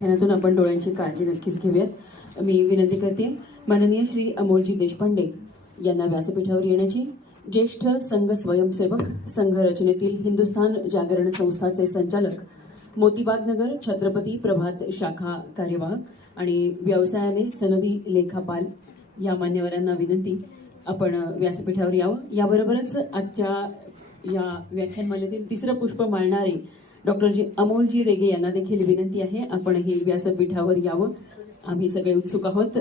यातून आपण डोळ्यांची काळजी नक्कीच घेऊयात। मी विनंती करते माननीय श्री अमोलजी देशपांडे यांना व्यासपीठावर येण्याची। ज्येष्ठ संघ स्वयंसेवक, संघ रचनेतील हिंदुस्थान जागरण संस्थाचे संचालक, मोतीबाग नगर छत्रपती प्रभात शाखा कार्यवाहक आणि व्यवसायाने सनदी लेखापाल या मान्यवरांना विनंती आपण व्यासपीठावर यावं। याबरोबरच आजच्या या व्याख्यानमालेतील तिसरं पुष्प माळणारे डॉक्टर अमोलजी रेगे यांना देखील विनंती आहे आपणही व्यासपीठावर यावं। आम्ही सगळे उत्सुक आहोत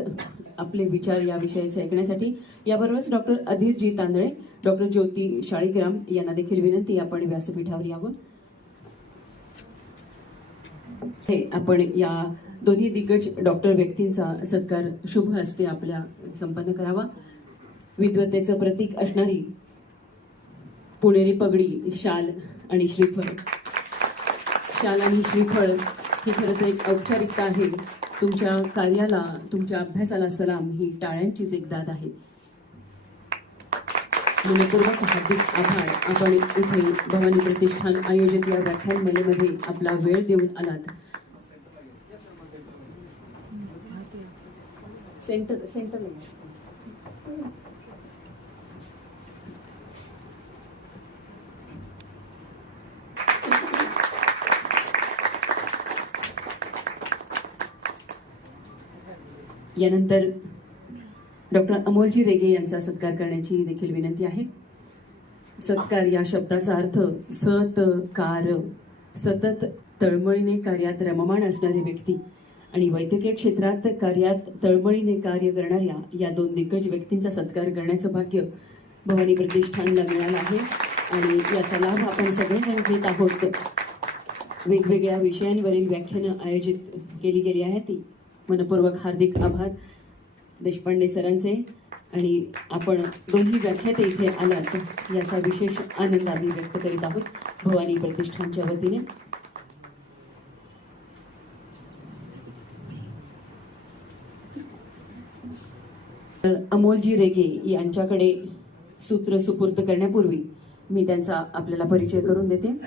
आपले विचार या विषयाचे ऐकण्यासाठी। याबरोबरच डॉक्टर अधीरजी तांदळे, डॉक्टर ज्योती शाळीग्राम यांना देखील विनंती आपण व्यासपीठावर यावं। आपण या दोन्ही दिग्गज डॉक्टर व्यक्तींचा सत्कार शुभ हस्ते आपल्या संपन्न करावा। विद्वतेचं प्रतीक असणारी पुणेरी पगडी, शाल आणि श्रीफळ, शाल आणि श्रीफळ ही खरंच एक औपचारिकता आहे। तुमच्या कार्याला, तुमच्या अभ्यासाला सलाम ही टाळ्यांचीच एक दाद आहे। मनपूर्वक हार्दिक आभार। आपण इथे भवानी प्रतिष्ठान आयोजित या व्याख्यानमालेमध्ये आपला वेळ देऊन आलात। सेंटर यानंतर डॉक्टर अमोलजी रेगे यांचा सत्कार करण्याची देखील विनंती आहे। सत्कार या शब्दाचा अर्थ सत्कार, सतत तळमळीने कार्यात रममाण असणारी व्यक्ती आणि वैद्यकीय क्षेत्रात कार्यात तळमळीने कार्य करणाऱ्या या दोन दिग्गज व्यक्तींचा सत्कार करण्याचं भाग्य भवानी प्रतिष्ठानला मिळालं आहे आणि याचा लाभ आपण सगळेजण घेत आहोत। वेगवेगळ्या विषयांवरील व्याख्यानं आयोजित केली गेली आहेत ती मनपूर्वक हार्दिक आभार देशपांडे सरांचे। आणि आपण दोन्ही व्याख्याते इथे आलात याचा विशेष आनंद आम्ही व्यक्त करीत आहोत भवानी प्रतिष्ठानच्या वतीने। अमोलजी रेगे यांच्याकडे सूत्र सुपूर्द करण्यापूर्वी मी त्यांचा आपल्याला परिचय करून देते।